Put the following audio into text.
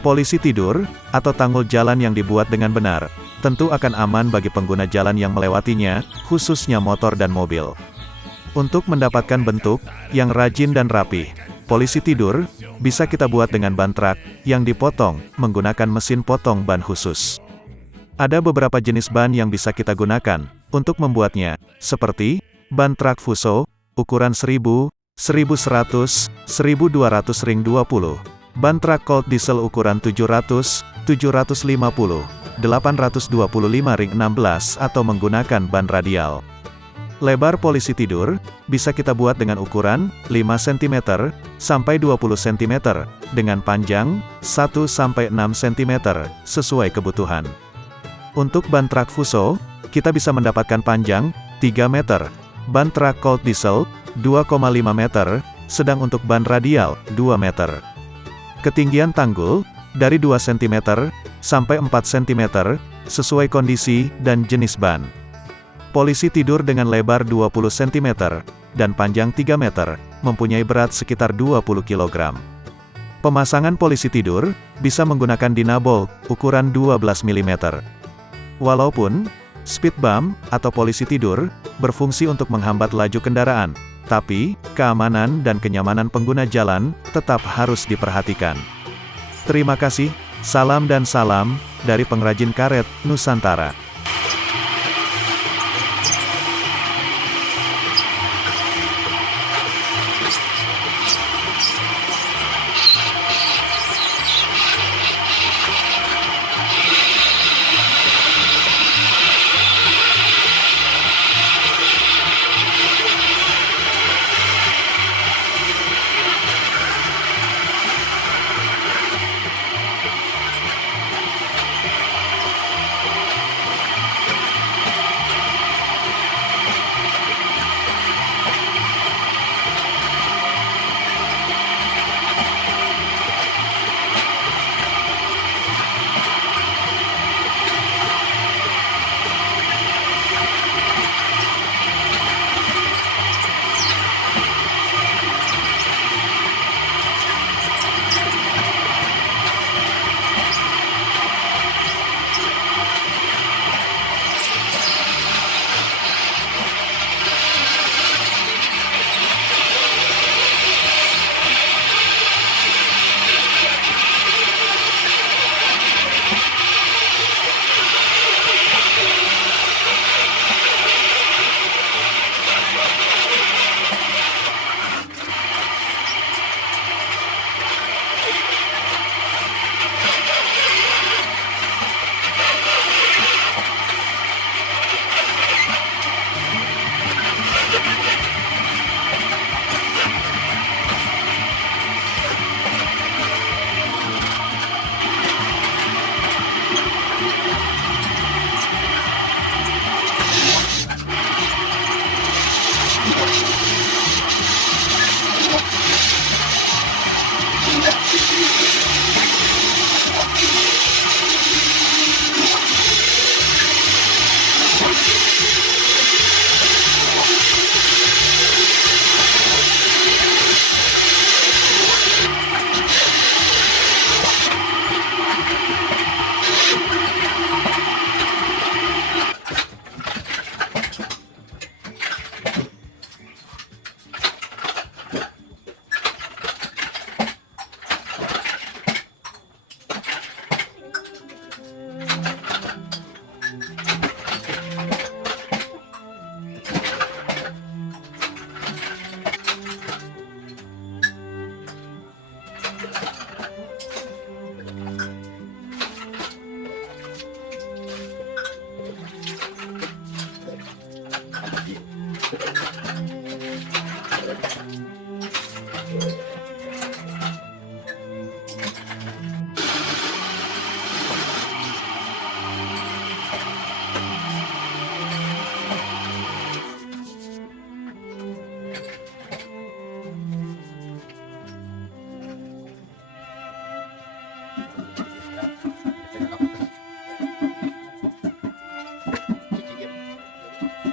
Polisi tidur, atau tanggul jalan yang dibuat dengan benar, tentu akan aman bagi pengguna jalan yang melewatinya, khususnya motor dan mobil. Untuk mendapatkan bentuk yang rajin dan rapih, polisi tidur bisa kita buat dengan ban truk yang dipotong menggunakan mesin potong ban khusus. Ada beberapa jenis ban yang bisa kita gunakan untuk membuatnya, seperti ban truk Fuso ukuran 1000, 1100, 1200 ring 20, ban truk Colt diesel ukuran 700, 750, 825 ring 16 atau menggunakan ban radial. Lebar polisi tidur bisa kita buat dengan ukuran 5 cm sampai 20 cm dengan panjang 1 sampai 6 cm sesuai kebutuhan. Untuk ban truk Fuso, kita bisa mendapatkan panjang 3 meter, ban truk Colt diesel 2,5 meter, sedang untuk ban radial 2 meter. Ketinggian tanggul dari 2 cm sampai 4 cm sesuai kondisi dan jenis ban. Polisi tidur dengan lebar 20 cm dan panjang 3 meter, mempunyai berat sekitar 20 kg. Pemasangan polisi tidur bisa menggunakan dinabol ukuran 12 mm. Walaupun speed bump atau polisi tidur berfungsi untuk menghambat laju kendaraan, tapi keamanan dan kenyamanan pengguna jalan tetap harus diperhatikan. Terima kasih, salam dari pengrajin karet Nusantara.